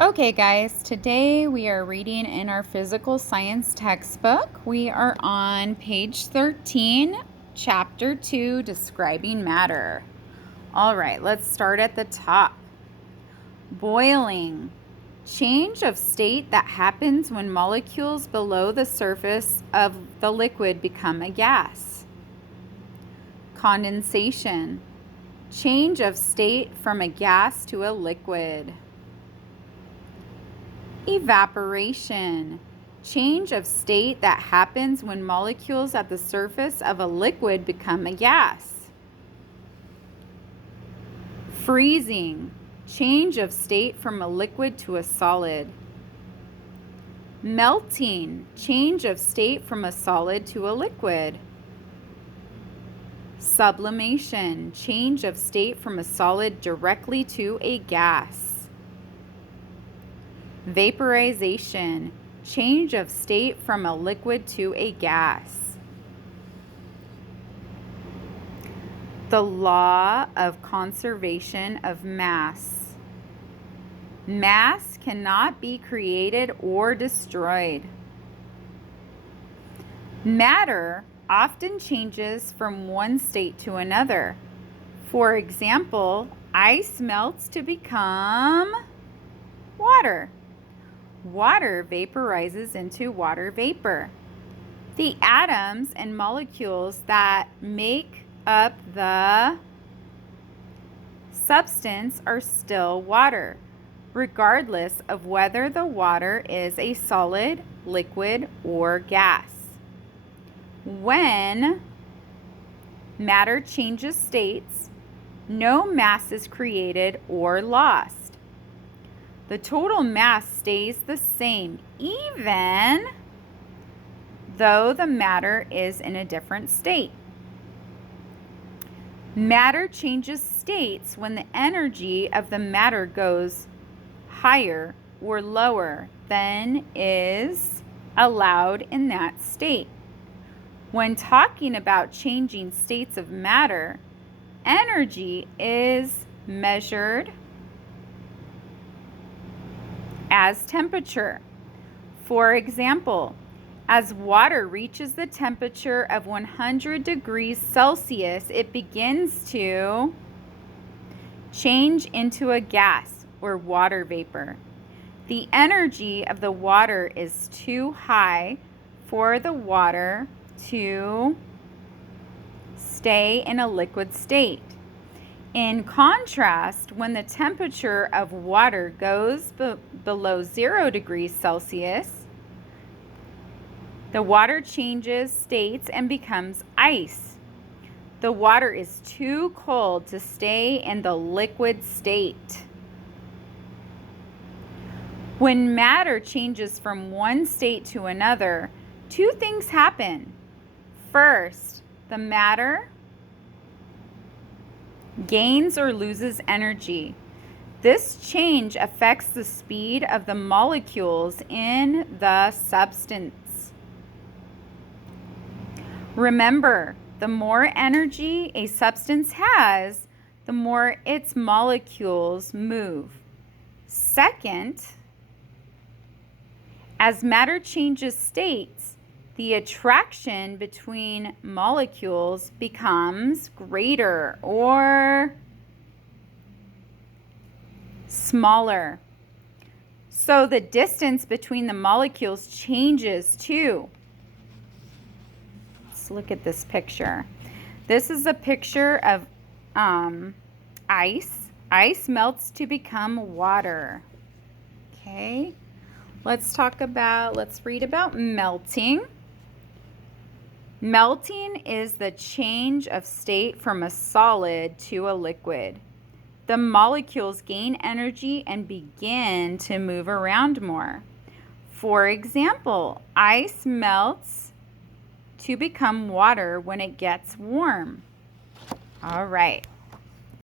Okay, guys, today we are reading in our physical science textbook. We are on page 13, chapter 2, describing matter. All right, let's start at the top. Boiling, change of state that happens when molecules below the surface of the liquid become a gas. Condensation, change of state from a gas to a liquid. Evaporation, change of state that happens when molecules at the surface of a liquid become a gas. Freezing, change of state from a liquid to a solid. Melting, change of state from a solid to a liquid. Sublimation, change of state from a solid directly to a gas. Vaporization, change of state from a liquid to a gas. The law of conservation of mass. Mass cannot be created or destroyed. Matter often changes from one state to another. For example, ice melts to become water. Water vaporizes into water vapor. The atoms and molecules that make up the substance are still water, regardless of whether the water is a solid, liquid, or gas. When matter changes states, no mass is created or lost. The total mass stays the same, even though the matter is in a different state. Matter changes states when the energy of the matter goes higher or lower than is allowed in that state. When talking about changing states of matter, energy is measured as temperature. For example, as water reaches the temperature of 100 degrees Celsius, it begins to change into a gas or water vapor. The energy of the water is too high for the water to stay in a liquid state. In contrast, when the temperature of water goes below 0 degrees Celsius, the water changes states and becomes ice. The water is too cold to stay in the liquid state. When matter changes from one state to another, two things happen. First, the matter gains or loses energy. This change affects the speed of the molecules in the substance. Remember, the more energy a substance has, the more its molecules move. Second, as matter changes states, the attraction between molecules becomes greater or smaller. So the distance between the molecules changes too. Let's look at this picture. This is a picture of ice. Ice melts to become water. Okay, let's read about melting. Melting is the change of state from a solid to a liquid. The molecules gain energy and begin to move around more. For example, ice melts to become water when it gets warm. All right,